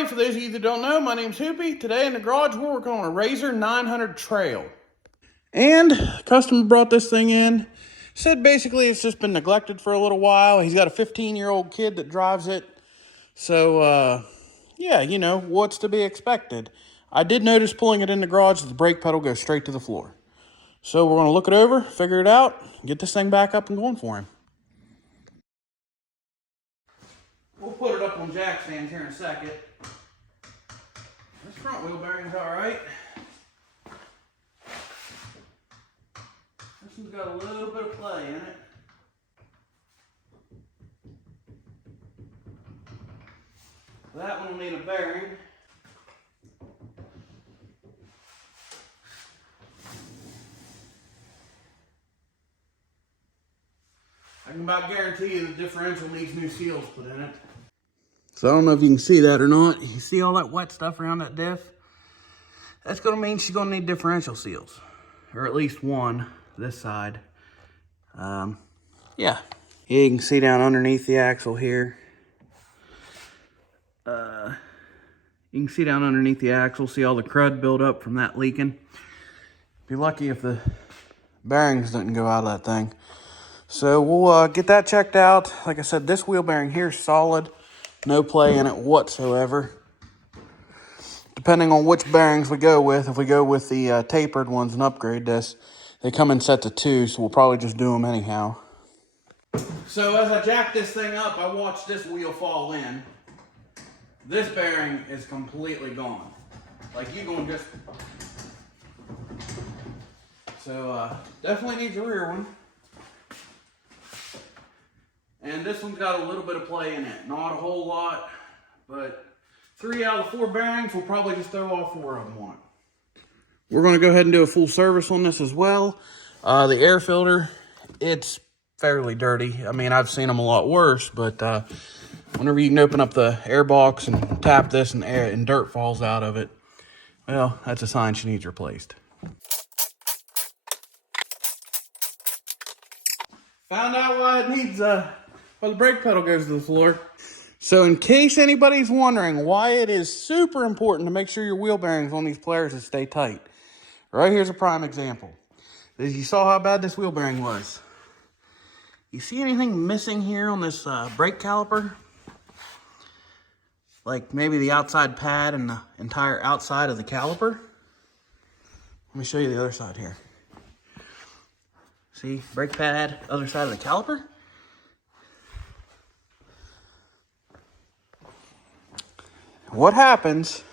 everybody, for those of you that don't know, my name's Hoopy. Today in the garage, we're working on a RZR 900 Trail. And customer brought this thing in. Said basically it's just been neglected for a little while. He's got a 15-year-old kid that drives it. So, yeah, you know, what's to be expected. I did notice pulling it in the garage that the brake pedal goes straight to the floor. So we're going to look it over, figure it out, get this thing back up and going for him. We'll put it up on jack stands here in a second. This front wheel bearing's all right. This one's got a little bit of play in it. That one will need a bearing. I can about guarantee you the differential needs new seals put in it. So I don't know if you can see that or not. You see all that wet stuff around that diff? That's going to mean she's going to need differential seals. Or at least one, this side. Yeah. You can see down underneath the axle here. You can see down underneath the axle, see all the crud build up from that leaking. Be lucky if the bearings didn't go out of that thing. So we'll get that checked out. Like I said, this wheel bearing here is solid. No play in it whatsoever. Depending on which bearings we go with, if we go with the tapered ones and upgrade this, they come in sets of 2, so we'll probably just do them anyhow. So as I jack this thing up, I watched this wheel fall in. This bearing is completely gone. Like, you gonna just... So, definitely needs a rear one. And this one's got a little bit of play in it. Not a whole lot, but 3 out of the 4 bearings, we'll probably just throw all 4 of them on it. We're going to go ahead and do a full service on this as well. The air filter, it's fairly dirty. I mean, I've seen them a lot worse, but whenever you can open up the air box and tap this and dirt falls out of it, well, that's a sign she needs replaced. Found out why it needs why the brake pedal goes to the floor. So in case anybody's wondering why it is super important to make sure your wheel bearings on these Polaris stay tight, right here's a prime example. As you saw how bad this wheel bearing was. You see anything missing here on this brake caliper? Like maybe the outside pad and the entire outside of the caliper? Let me show you the other side here. See, brake pad, other side of the caliper. What happens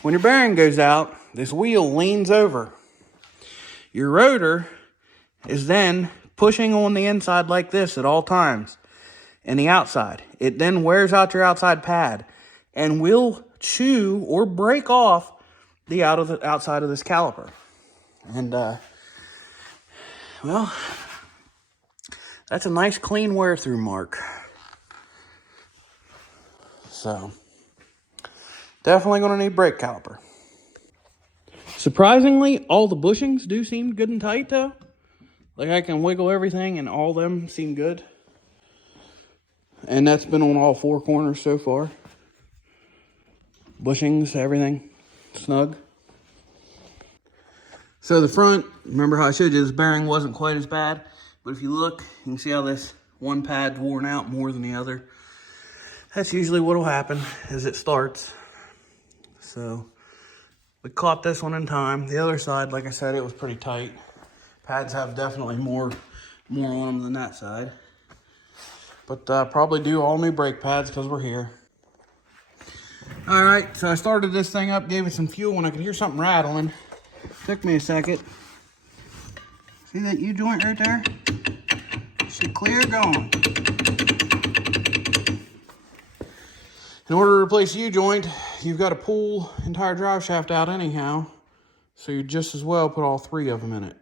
when your bearing goes out, this wheel leans over. Your rotor is then pushing on the inside like this at all times and the outside. It then wears out your outside pad and will chew or break off the outside of this caliper. And, well, that's a nice clean wear through mark. So, definitely going to need brake caliper. Surprisingly, all the bushings do seem good and tight though. Like I can wiggle everything and all of them seem good. And that's been on all 4 corners so far. Bushings, everything, snug. So the front, remember how I showed you this bearing wasn't quite as bad. But if you look, you can see how this one pad's worn out more than the other. That's usually what will happen as it starts. So we caught this one in time. The other side, like I said, it was pretty tight. Pads have definitely more on them than that side. But probably do all new brake pads because we're here. All right, so I started this thing up, gave it some fuel, and I could hear something rattling. Took me a second. See that U-joint right there? Should clear going. In order to replace the U-joint, you've got to pull the entire drive shaft out anyhow. So you just as well put all 3 of them in it.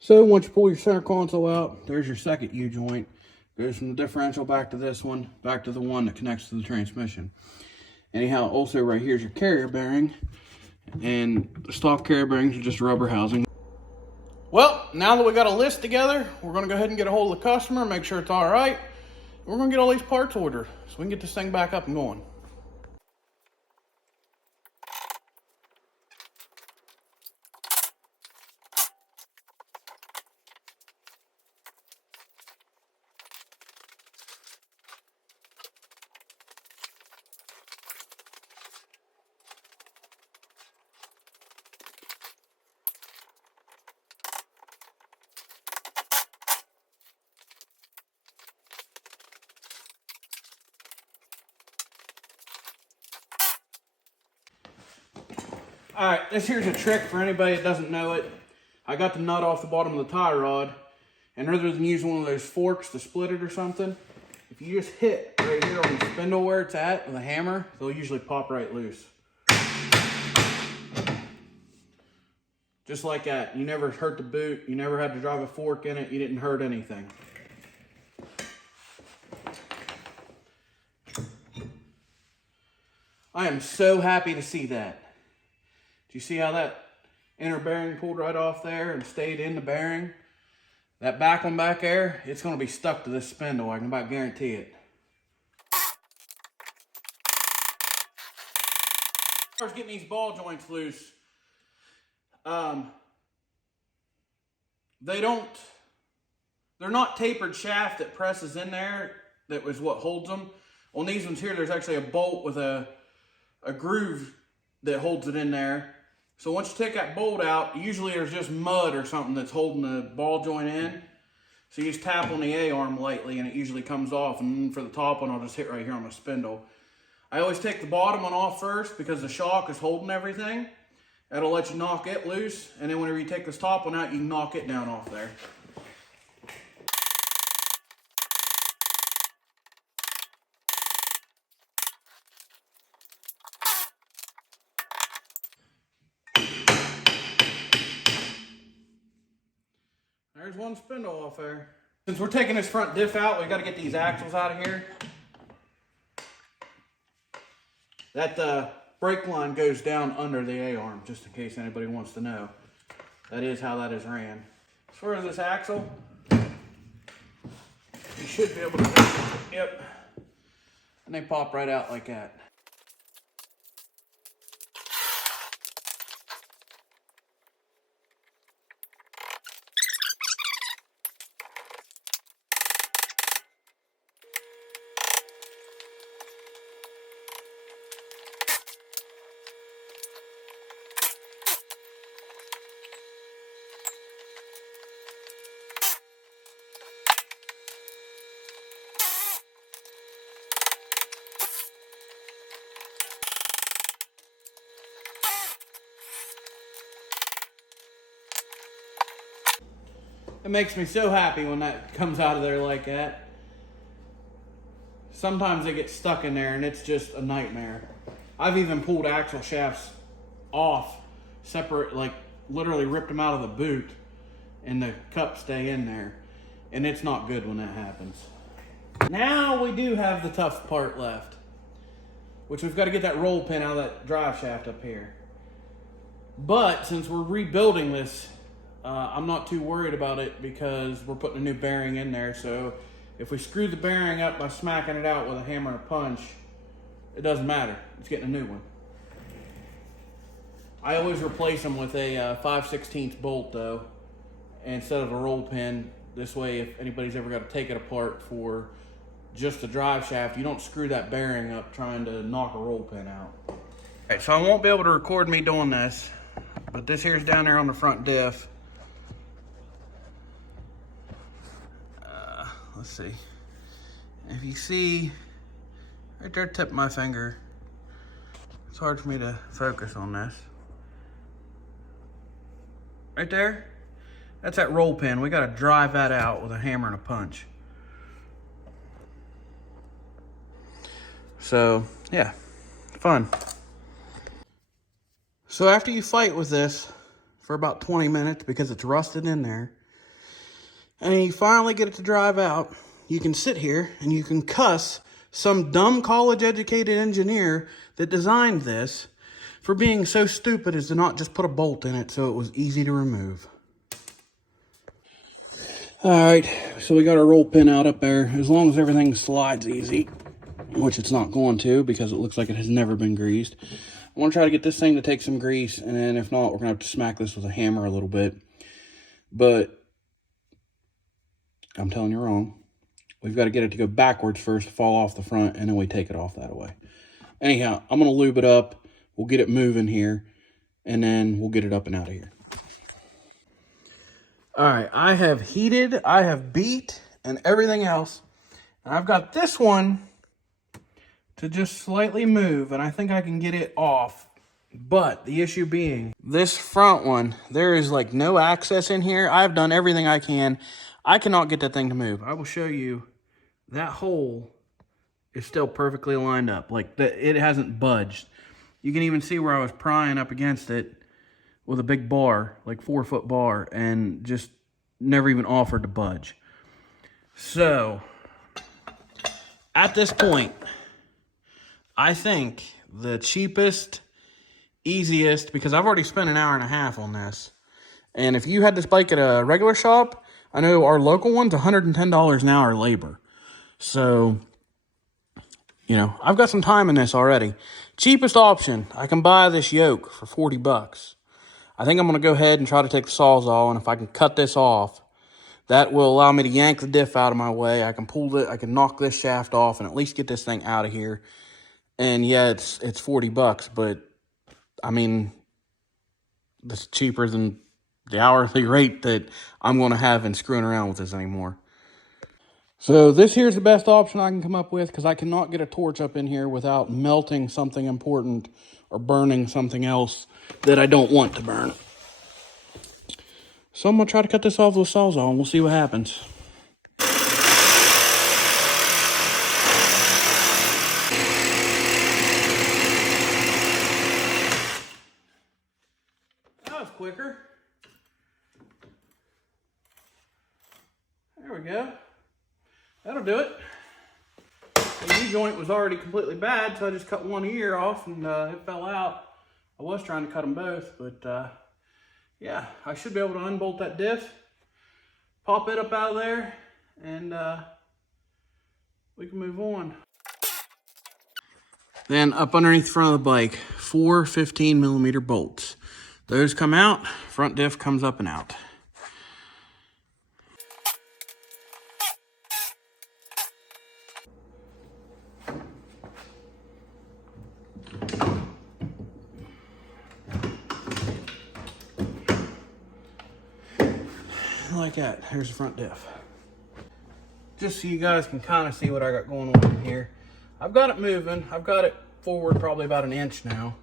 So once you pull your center console out, there's your second U-joint. Goes from the differential back to this one, back to the one that connects to the transmission. Anyhow, also right here's your carrier bearing. And the stock carrier bearings are just rubber housing. Well, now that we got a list together, we're going to go ahead and get a hold of the customer, make sure it's all right. We're going to get all these parts ordered so we can get this thing back up and going. All right, this here's a trick for anybody that doesn't know it. I got the nut off the bottom of the tie rod, and rather than using one of those forks to split it or something, if you just hit right here on the spindle where it's at with a hammer, they'll usually pop right loose. Just like that. You never hurt the boot, you never had to drive a fork in it, you didn't hurt anything. I am so happy to see that. Do you see how that inner bearing pulled right off there and stayed in the bearing? That back one back there, it's going to be stuck to this spindle. I can about guarantee it. As far as getting these ball joints loose, they're not tapered shaft that presses in there. That was what holds them. On these ones here, there's actually a bolt with a groove that holds it in there. So once you take that bolt out, usually there's just mud or something that's holding the ball joint in. So you just tap on the A-arm lightly and it usually comes off. And for the top one, I'll just hit right here on the spindle. I always take the bottom one off first because the shock is holding everything. That'll let you knock it loose. And then whenever you take this top one out, you can knock it down off there. There's one spindle off there. Since we're taking this front diff out, we've got to get these axles out of here. That brake line goes down under the A-arm, just in case anybody wants to know. That is how that is ran. As far as this axle, you should be able to, yep. And they pop right out like that. It makes me so happy when that comes out of there like that. Sometimes they get stuck in there and it's just a nightmare. I've even pulled axle shafts off, separate, like literally ripped them out of the boot and the cups stay in there. And it's not good when that happens. Now we do have the tough part left, which we've got to get that roll pin out of that drive shaft up here. But since we're rebuilding this, I'm not too worried about it because we're putting a new bearing in there. So if we screw the bearing up by smacking it out with a hammer and a punch, it doesn't matter. It's getting a new one. I always replace them with a 5/16 bolt though, instead of a roll pin. This way, if anybody's ever got to take it apart for just the drive shaft, you don't screw that bearing up trying to knock a roll pin out. All right, so I won't be able to record me doing this, but this here's down there on the front diff. Let's see. If you see right there, tip of my finger. It's hard for me to focus on this. Right there, that's that roll pin. We got to drive that out with a hammer and a punch. So yeah, fun. So after you fight with this for about 20 minutes because it's rusted in there, and you finally get it to drive out, you can sit here and you can cuss some dumb college-educated engineer that designed this for being so stupid as to not just put a bolt in it so it was easy to remove. All right, so we got our roll pin out up there. As long as everything slides easy, which it's not going to because it looks like it has never been greased. I want to try to get this thing to take some grease, and then if not, we're going to have to smack this with a hammer a little bit. But I'm telling you wrong. We've got to get it to go backwards first, fall off the front, and then we take it off that way. Anyhow, I'm going to lube it up. We'll get it moving here, and then we'll get it up and out of here. All right, I have heated, I have beat, and everything else. And I've got this one to just slightly move, and I think I can get it off But the issue being, this front one, there is like no access in here. I've done everything I can. I cannot get that thing to move. I will show you that hole is still perfectly lined up. Like, it hasn't budged. You can even see where I was prying up against it with a big bar, like 4-foot bar, and just never even offered to budge. So, at this point, I think the cheapest, easiest, because I've already spent an hour and a half on this. And if you had this bike at a regular shop, I know our local one's $110 an hour labor. So, you know, I've got some time in this already. Cheapest option, I can buy this yoke for 40 bucks. I think I'm going to go ahead and try to take the Sawzall, and if I can cut this off, that will allow me to yank the diff out of my way. I can pull it, I can knock this shaft off and at least get this thing out of here. And yeah, it's 40 bucks, but I mean, it's cheaper than the hourly rate that I'm going to have in screwing around with this anymore. So this here's the best option I can come up with, because I cannot get a torch up in here without melting something important or burning something else that I don't want to burn. So I'm going to try to cut this off with a Sawzall, and we'll see what happens. That was quicker. There we go. That'll do it. The U-joint was already completely bad, so I just cut one ear off and it fell out. I was trying to cut them both, but yeah, I should be able to unbolt that diff, pop it up out of there, and we can move on. Then up underneath the front of the bike, 4 15mm bolts. Those come out, front diff comes up and out. Like that, here's the front diff. Just so you guys can kind of see what I got going on in here. I've got it moving. I've got it forward probably about 1 inch now.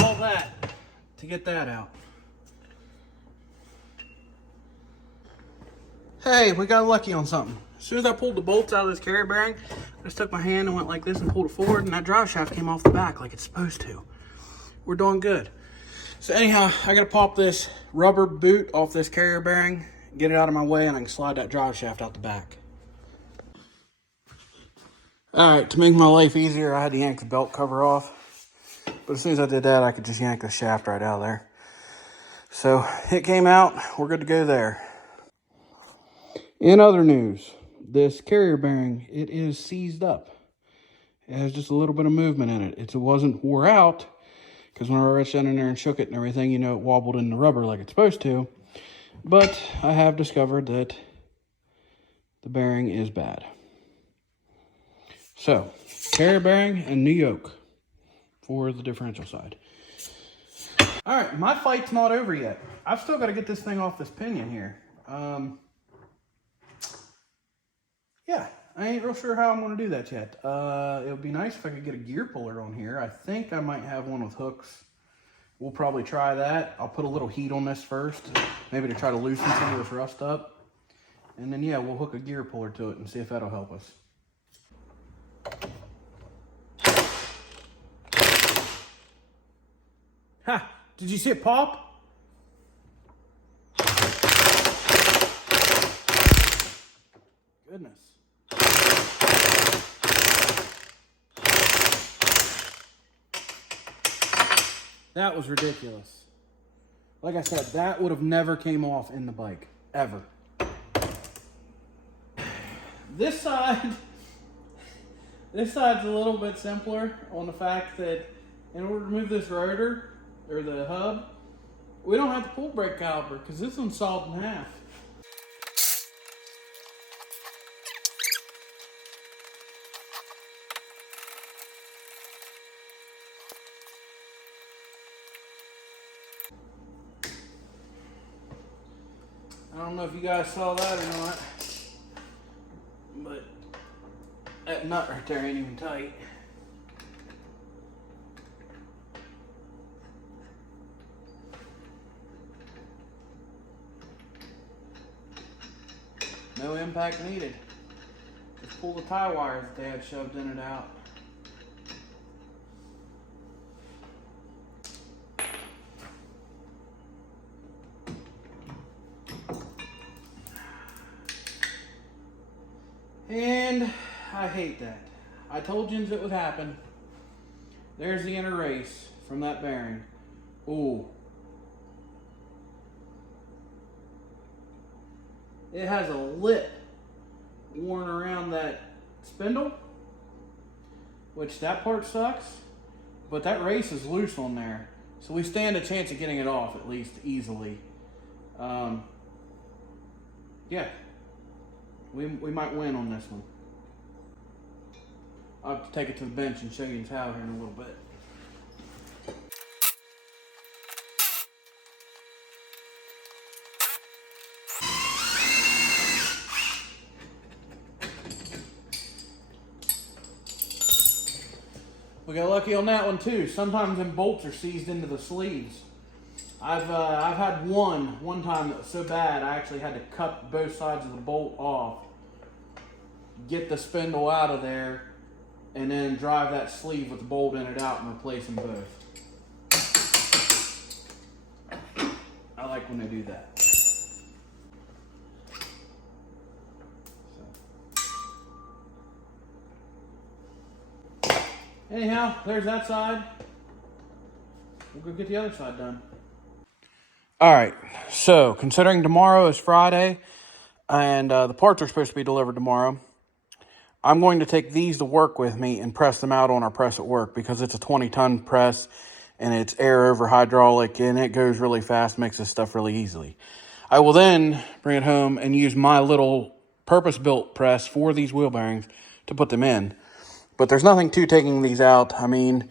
All that to get that out. Hey, we got lucky on something. As soon as I pulled the bolts out of this carrier bearing, I just took my hand and went like this and pulled it forward, and that drive shaft came off the back like it's supposed to. We're doing good. So anyhow, I gotta pop this rubber boot off this carrier bearing, get it out of my way, and I can slide that drive shaft out the back. All right, to make my life easier, I had to yank the belt cover off. But as soon as I did that, I could just yank the shaft right out of there. So it came out, we're good to go there. In other news, this carrier bearing, it is seized up. It has just a little bit of movement in it. It wasn't wore out, because when I reached down in there and shook it and everything, you know, it wobbled in the rubber like it's supposed to. But I have discovered that the bearing is bad. So, carrier bearing and new yoke for the differential side. All right, my fight's not over yet. I've still got to get this thing off this pinion here. Yeah, I ain't real sure how I'm going to do that yet. It would be nice if I could get a gear puller on here. I think I might have one with hooks. We'll probably try that. I'll put a little heat on this first, maybe to try to loosen some of this rust up. And then, yeah, we'll hook a gear puller to it and see if that'll help us. Ha! Did you see it pop? Goodness. That was ridiculous. Like I said, that would have never came off in the bike, ever. This side's a little bit simpler on the fact that in order to move this rotor, or the hub, we don't have to pull brake caliper because this one's sawed in half. I don't know if you guys saw that or not, but that nut right there ain't even tight. No impact needed. Just pull the tie wires that they had shoved in it out. And I hate that. I told you it would happen. There's the inner race from that bearing. Ooh. It has a lip worn around that spindle, which that part sucks, but that race is loose on there. So we stand a chance of getting it off at least easily. Yeah, we might win on this one. I'll have to take it to the bench and show you how here in a little bit. We got lucky on that one too. Sometimes them bolts are seized into the sleeves. I've had one time that was so bad I actually had to cut both sides of the bolt off, get the spindle out of there, and then drive that sleeve with the bolt in it out and replace them both. I like when they do that. Anyhow, there's that side. We'll go get the other side done. All right, so considering tomorrow is Friday and the parts are supposed to be delivered tomorrow, I'm going to take these to work with me and press them out on our press at work because it's a 20-ton press and it's air over hydraulic and it goes really fast, makes this stuff really easily. I will then bring it home and use my little purpose-built press for these wheel bearings to put them in. But there's nothing to taking these out. I mean,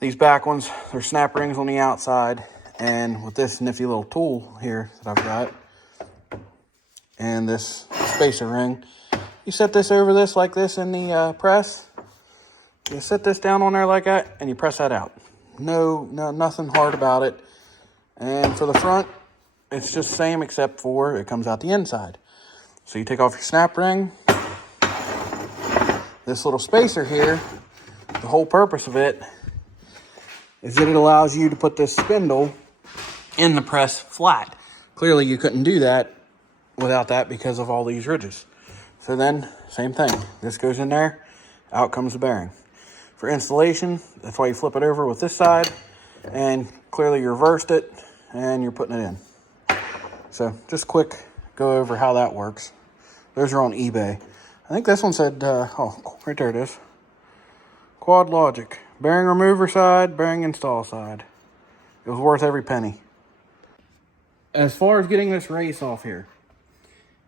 these back ones, there's snap rings on the outside. And with this nifty little tool here that I've got, and this spacer ring, you set this over this like this in the press. You set this down on there like that, and you press that out. Nothing hard about it. And for the front, it's just the same except for it comes out the inside. So you take off your snap ring. This little spacer here, the whole purpose of it is that it allows you to put this spindle in the press flat. Clearly you couldn't do that without that because of all these ridges. So then, same thing. This goes in there, out comes the bearing. For installation, that's why you flip it over with this side, and clearly you reversed it, and you're putting it in. So, just quick go over how that works. Those are on eBay. I think this one said, oh, right there it is. Quad Logic. Bearing remover side, bearing install side. It was worth every penny. As far as getting this race off here,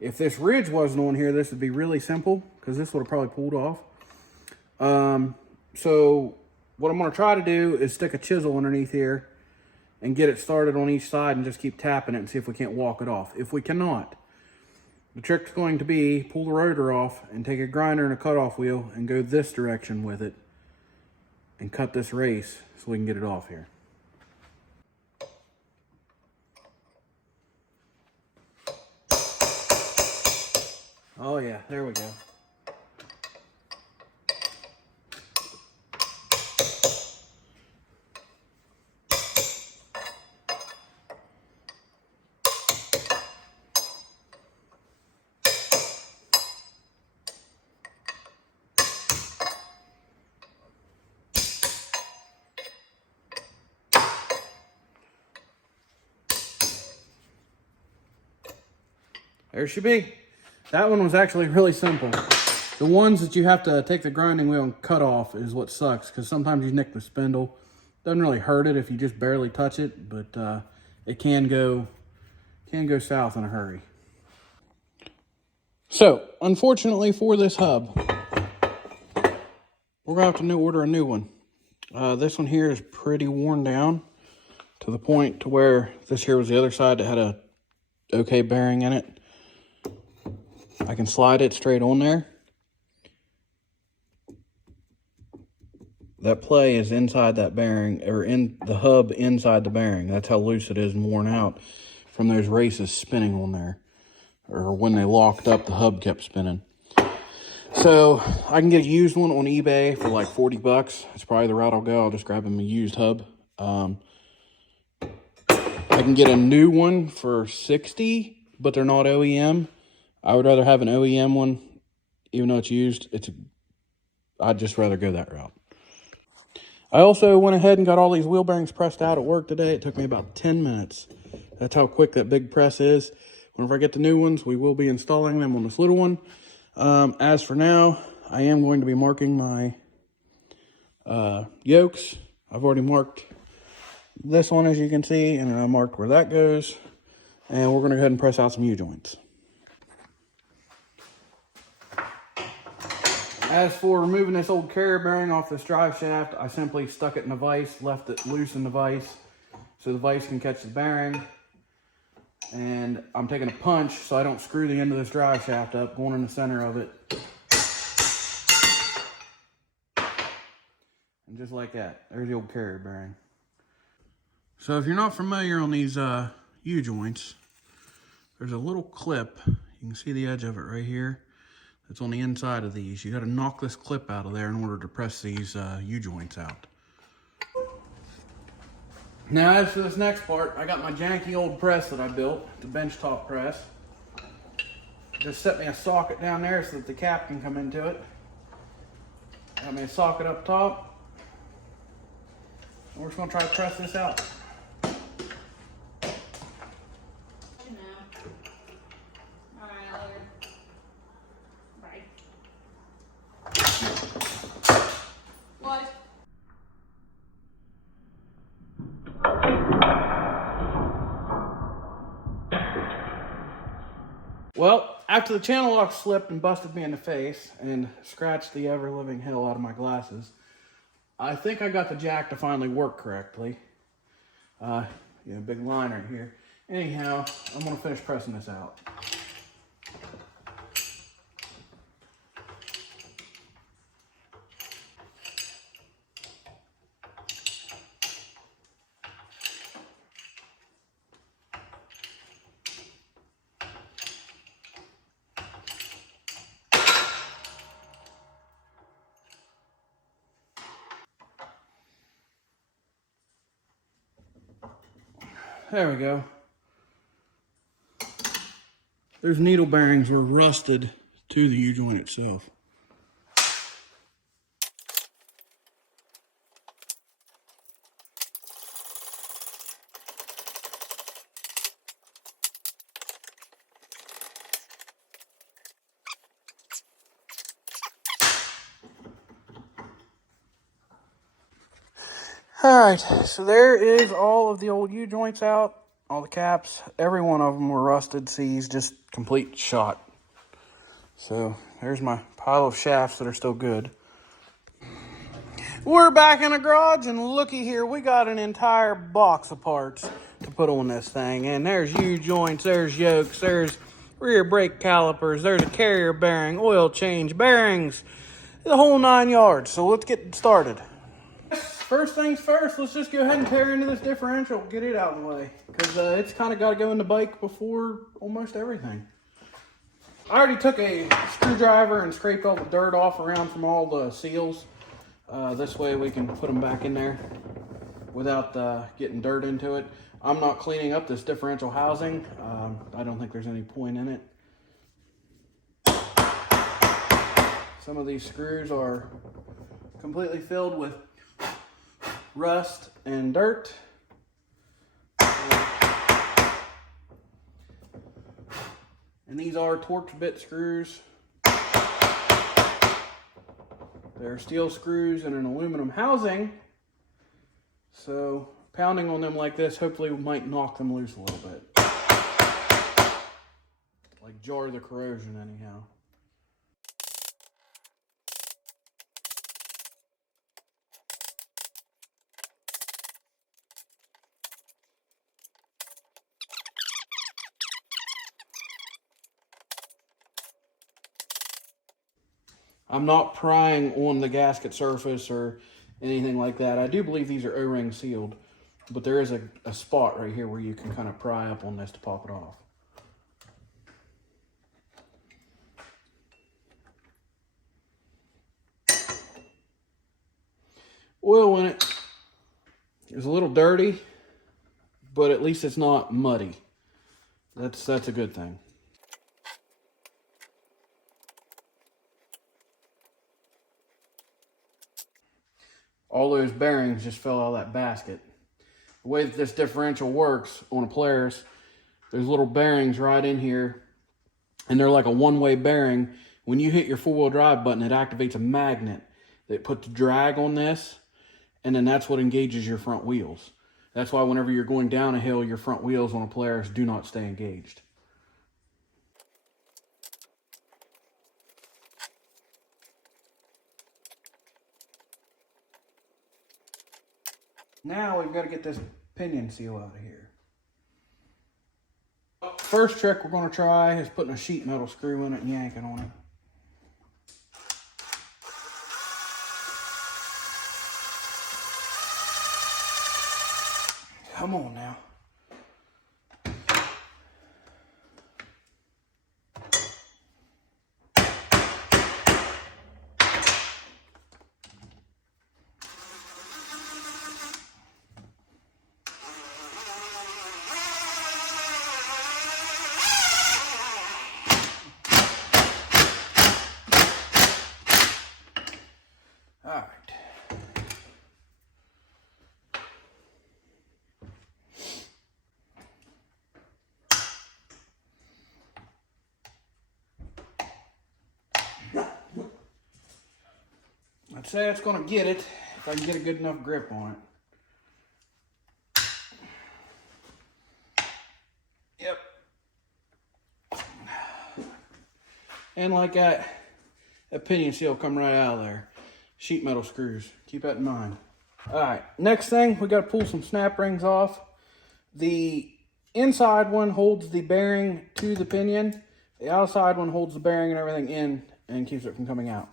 if this ridge wasn't on here, this would be really simple because this would have probably pulled off. So what I'm going to try to do is stick a chisel underneath here and get it started on each side and just keep tapping it and see if we can't walk it off. If we cannot, the trick's going to be pull the rotor off and take a grinder and a cutoff wheel and go this direction with it and cut this race so we can get it off here. Oh yeah, there we go. There she be. That one was actually really simple. The ones that you have to take the grinding wheel and cut off is what sucks, because sometimes you nick the spindle. Doesn't really hurt it if you just barely touch it, but it can go south in a hurry. So, unfortunately for this hub, we're gonna have to order a new one. This one here is pretty worn down to the point to where this here was the other side that had a okay bearing in it. I can slide it straight on there. That play is inside that bearing, or in the hub inside the bearing. That's how loose it is and worn out from those races spinning on there. Or when they locked up, the hub kept spinning. So I can get a used one on eBay for like 40 bucks. That's probably the route I'll go. I'll just grab them a used hub. I can get a new one for 60, but they're not OEM. I would rather have an OEM one, even though it's used. I'd just rather go that route. I also went ahead and got all these wheel bearings pressed out at work today. It took me about 10 minutes. That's how quick that big press is. Whenever I get the new ones, we will be installing them on this little one. As for now, I am going to be marking my yokes. I've already marked this one, as you can see, and I marked where that goes. And we're going to go ahead and press out some U-joints. As for removing this old carrier bearing off this drive shaft, I simply stuck it in a vise, left it loose in the vise so the vise can catch the bearing. And I'm taking a punch so I don't screw the end of this drive shaft up, going in the center of it. And just like that, there's the old carrier bearing. So if you're not familiar on these U-joints, there's a little clip. You can see the edge of it right here. It's on the inside of these. You got to knock this clip out of there in order to press these U-joints out. Now as for this next part, I got my janky old press that I built, the benchtop press. Just set me a socket down there so that the cap can come into it. Got me a socket up top. And we're just going to try to press this out. Well, after the channel lock slipped and busted me in the face and scratched the ever-living hell out of my glasses, I think I got the jack to finally work correctly. Big line right here. Anyhow, I'm going to finish pressing this out. There we go. Those needle bearings were rusted to the U-joint itself. Alright, so there is all of the old U-joints out, all the caps, every one of them were rusted, seized, just complete shot. So there's my pile of shafts that are still good. We're back in the garage, and looky here, we got an entire box of parts to put on this thing. And there's U-joints, there's yokes, there's rear brake calipers, there's a carrier bearing, oil change, bearings, the whole 9 yards. So let's get started. First things first, let's just go ahead and tear into this differential, get it out of the way. Because it's kind of got to go in the bike before almost everything. I already took a screwdriver and scraped all the dirt off around from all the seals. This way we can put them back in there without getting dirt into it. I'm not cleaning up this differential housing. I don't think there's any point in it. Some of these screws are completely filled with rust and dirt. And these are Torx bit screws. They're steel screws and an aluminum housing. So pounding on them like this hopefully might knock them loose a little bit. Like jar the corrosion anyhow. I'm not prying on the gasket surface or anything like that. I do believe these are O-ring sealed, but there is a spot right here where you can kind of pry up on this to pop it off. Oil in it is a little dirty, but at least it's not muddy. That's a good thing. All those bearings just fell out of that basket. The way that this differential works on a Polaris, there's little bearings right in here, and they're like a one-way bearing. When you hit your four-wheel drive button, it activates a magnet that puts drag on this, and then that's what engages your front wheels. That's why whenever you're going down a hill, your front wheels on a Polaris do not stay engaged. Now we've got to get this pinion seal out of here. First trick we're going to try is putting a sheet metal screw in it and yanking on it. Come on now. All right. I'd say it's going to get it if I can get a good enough grip on it. Yep. And like that pinion seal come right out of there. Sheet metal screws. Keep that in mind. All right. Next thing, we got to pull some snap rings off. The inside one holds the bearing to the pinion. The outside one holds the bearing and everything in and keeps it from coming out.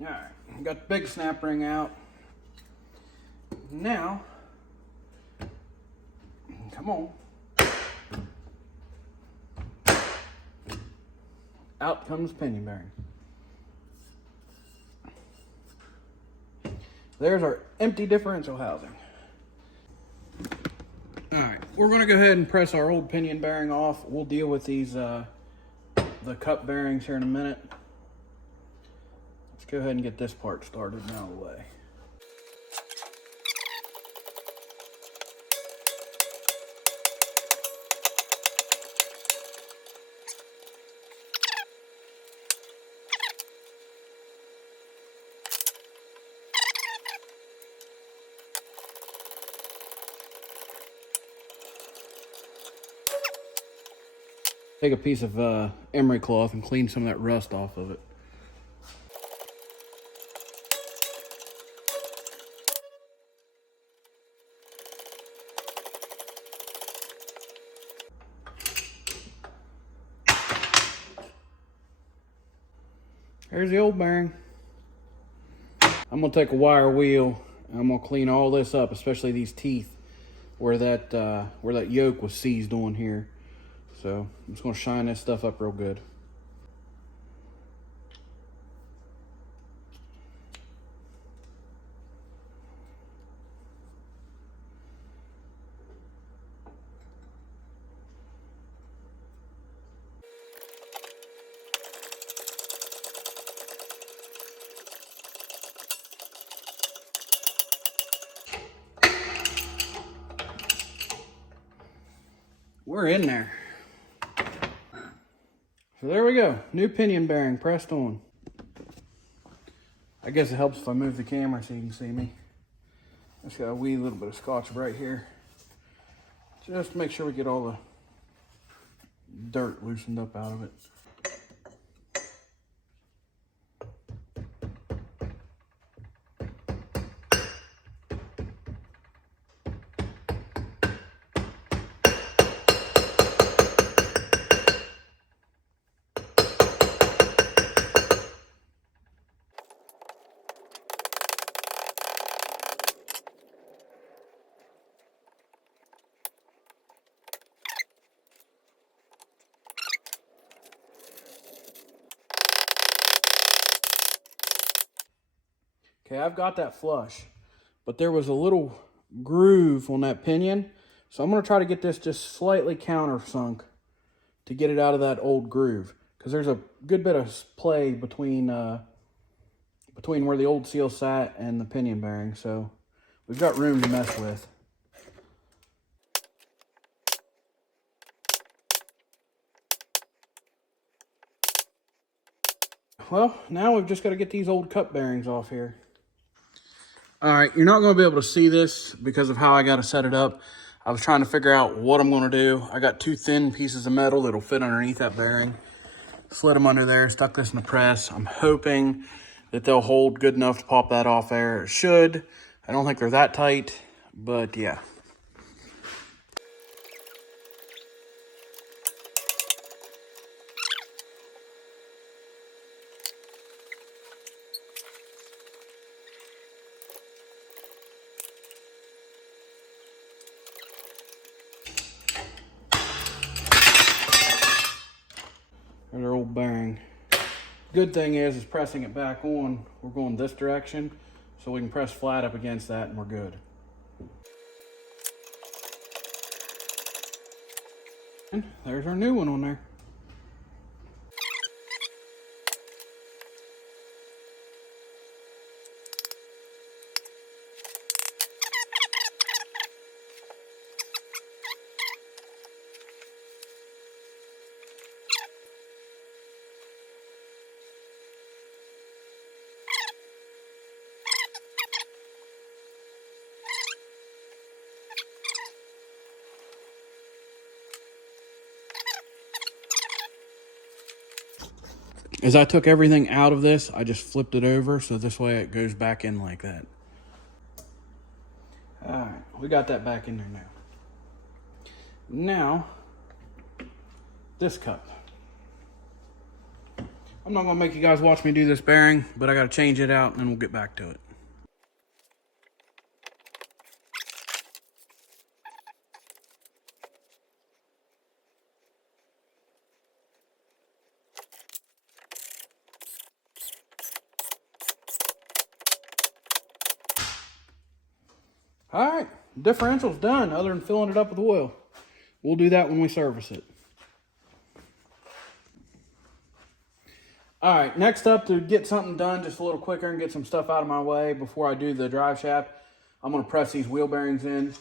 All right, got the big snap ring out. Now, come on. Out comes the pinion bearing. There's our empty differential housing. All right, we're gonna go ahead and press our old pinion bearing off. We'll deal with these, the cup bearings here in a minute. Let's go ahead and get this part started and out of the way. Take a piece of emery cloth and clean some of that rust off of it. There's the old bearing. I'm gonna take a wire wheel and I'm gonna clean all this up, especially these teeth where that yoke was seized on here. So I'm just gonna shine this stuff up real good. We're in there. So there we go, new pinion bearing pressed on. I guess it helps if I move the camera so you can see me. Just got a wee little bit of Scotch right here. Just to make sure we get all the dirt loosened up out of it. Okay, I've got that flush, but there was a little groove on that pinion. So I'm gonna try to get this just slightly countersunk to get it out of that old groove, because there's a good bit of play between where the old seal sat and the pinion bearing. So we've got room to mess with. Well, now we've just got to get these old cup bearings off here. All right, you're not going to be able to see this because of how I got to set it up. I was trying to figure out what I'm going to do. I got 2 thin pieces of metal that'll fit underneath that bearing. Slid them under there, stuck this in the press. I'm hoping that they'll hold good enough to pop that off there. It should. I don't think they're that tight, but yeah. There's our old bearing. Good thing is pressing it back on, we're going this direction, so we can press flat up against that and we're good. And there's our new one on there. As I took everything out of this, I just flipped it over, so this way it goes back in like that. All right, we got that back in there now. Now, this cup. I'm not gonna make you guys watch me do this bearing, but I gotta change it out and then we'll get back to it. All right, differential's done other than filling it up with oil. We'll do that when we service it. All right, next up, to get something done just a little quicker and get some stuff out of my way before I do the drive shaft, I'm gonna press these wheel bearings in.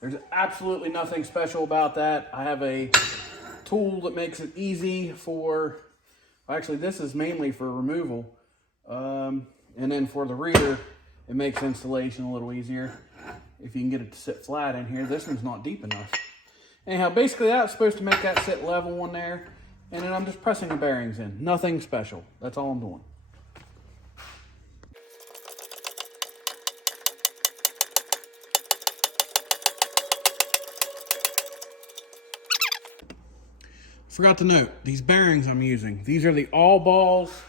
There's absolutely nothing special about that. I have a tool that makes it easy for, actually this is mainly for removal. And then for the reader, it makes installation a little easier. If you can get it to sit flat in here, this one's not deep enough. Anyhow, basically that's supposed to make that sit level on there. And then I'm just pressing the bearings in. Nothing special. That's all I'm doing. Forgot to note, these bearings I'm using, these are the all balls,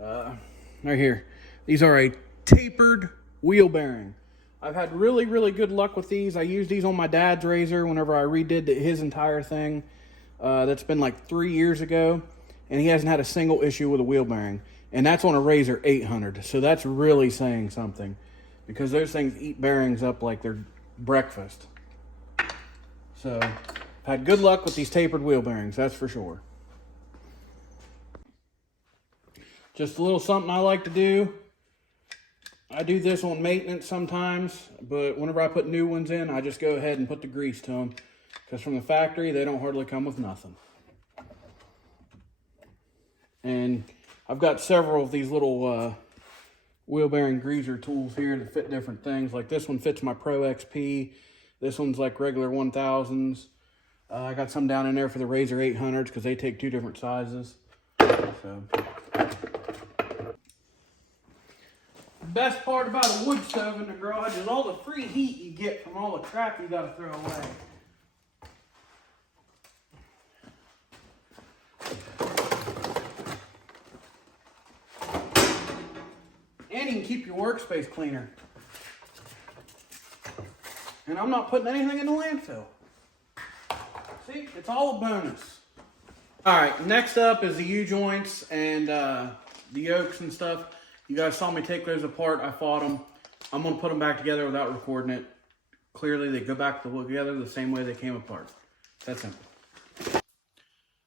right here. These are a tapered wheel bearing. I've had really, really good luck with these. I used these on my dad's razor whenever I redid his entire thing. That's been like 3 years ago, and he hasn't had a single issue with a wheel bearing. And that's on a RZR 800, so that's really saying something, because those things eat bearings up like they're breakfast. So, I've had good luck with these tapered wheel bearings, that's for sure. Just a little something I like to do. I do this on maintenance sometimes, but whenever I put new ones in, I just go ahead and put the grease to them. Because from the factory, they don't hardly come with nothing. And I've got several of these little wheel bearing greaser tools here that fit different things. Like this one fits my Pro XP. This one's like regular 1000s. I got some down in there for the RZR 800s because they take 2 different sizes. So, the best part about a wood stove in the garage is all the free heat you get from all the crap you got to throw away. And you can keep your workspace cleaner. And I'm not putting anything in the landfill. See, it's all a bonus. All right, next up is the U-joints and the yokes and stuff. You guys saw me take those apart. I fought them. I'm going to put them back together without recording it. Clearly, they go back together the same way they came apart. That's simple.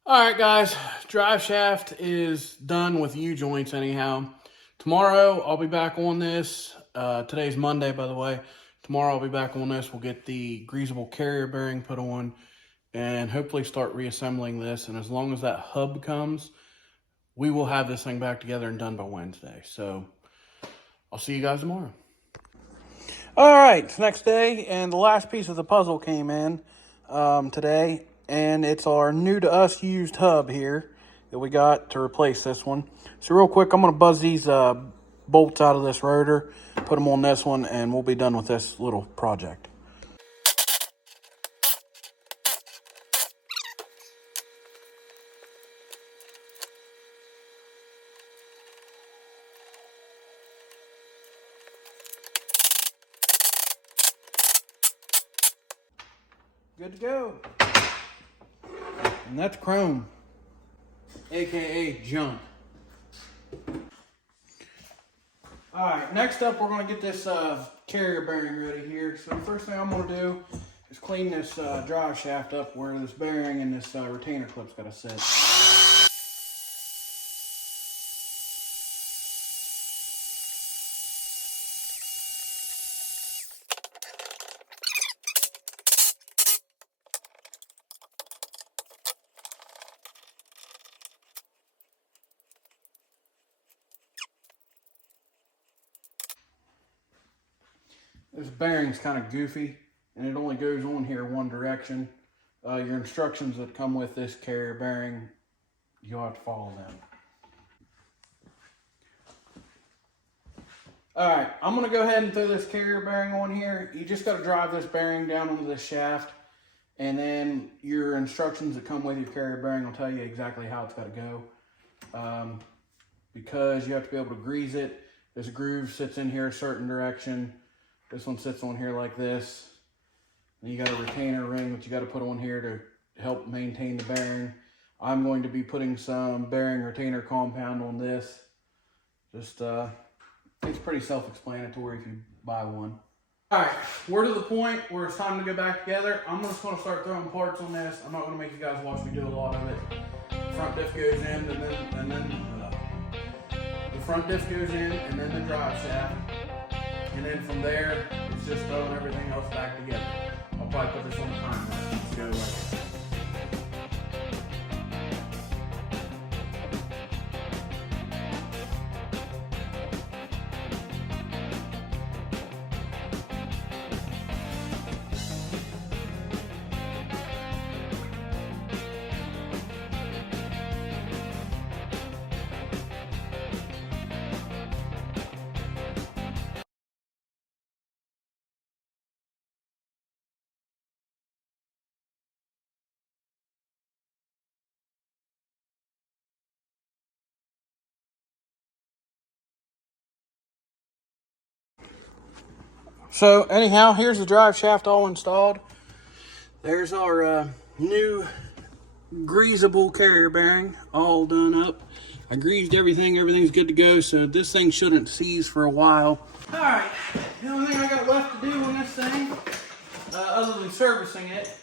All right, guys. Drive shaft is done with U-joints anyhow. Tomorrow, I'll be back on this. Today's Monday, by the way. Tomorrow, I'll be back on this. We'll get the greasable carrier bearing put on and hopefully start reassembling this. And as long as that hub comes, we will have this thing back together and done by Wednesday. So I'll see you guys tomorrow. All right, it's next day, and the last piece of the puzzle came in today, and it's our new to us used hub here that we got to replace this one. So real quick, I'm going to buzz these bolts out of this rotor, put them on this one, and we'll be done with this little project. Good to go. And that's chrome, aka junk. All right, next up, we're going to get this carrier bearing ready here. So the first thing I'm going to do is clean this drive shaft up where this bearing and this retainer clip's got to sit. This bearing's kind of goofy, and it only goes on here one direction. Your instructions that come with this carrier bearing, you'll have to follow them. All right, I'm going to go ahead and throw this carrier bearing on here. You just got to drive this bearing down onto this shaft, and then your instructions that come with your carrier bearing will tell you exactly how it's got to go. Because you have to be able to grease it. This groove sits in here a certain direction. This one sits on here like this. And you got a retainer ring that you got to put on here to help maintain the bearing. I'm going to be putting some bearing retainer compound on this. Just, it's pretty self-explanatory if you buy one. All right, we're to the point where it's time to go back together. I'm just going to start throwing parts on this. I'm not going to make you guys watch me do a lot of it. Front diff goes in, and then the front diff goes in, and then the drive shaft. And then from there, it's just throwing everything else back together. I'll probably put this on the time lapse. Let's go right here. So anyhow, here's the drive shaft all installed. There's our new greasable carrier bearing all done up. I greased everything, everything's good to go, so this thing shouldn't seize for a while. All right, the only thing I got left to do on this thing, other than servicing it,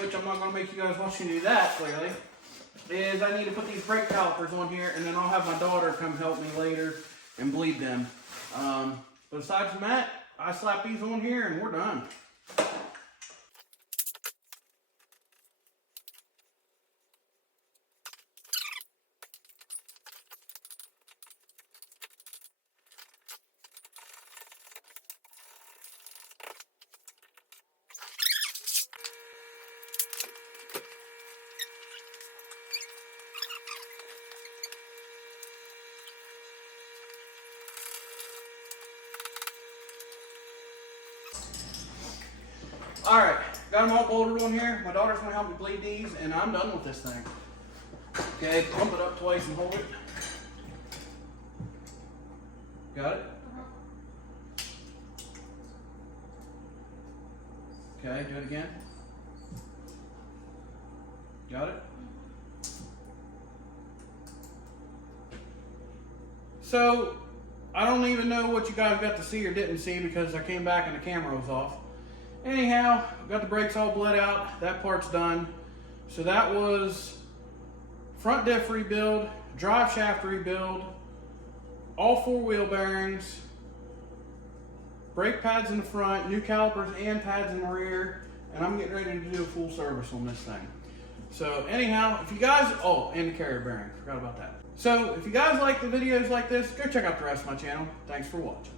which I'm not gonna make you guys watch me do that clearly, is I need to put these brake calipers on here, and then I'll have my daughter come help me later and bleed them. But aside from that, I slap these on here and we're done. All right, got them all bolted on here. My daughter's gonna help me bleed these, and I'm done with this thing. Okay, pump it up twice and hold it. Got it? Okay, do it again. Got it? So, I don't even know what you guys got to see or didn't see because I came back and the camera was off. Anyhow, got the brakes all bled out. That part's done. So that was front diff rebuild, drive shaft rebuild, all 4 wheel bearings, brake pads in the front, new calipers and pads in the rear, and I'm getting ready to do a full service on this thing. So anyhow, if you guys, oh, and the carrier bearing, forgot about that. So if you guys like the videos like this, go check out the rest of my channel. Thanks for watching.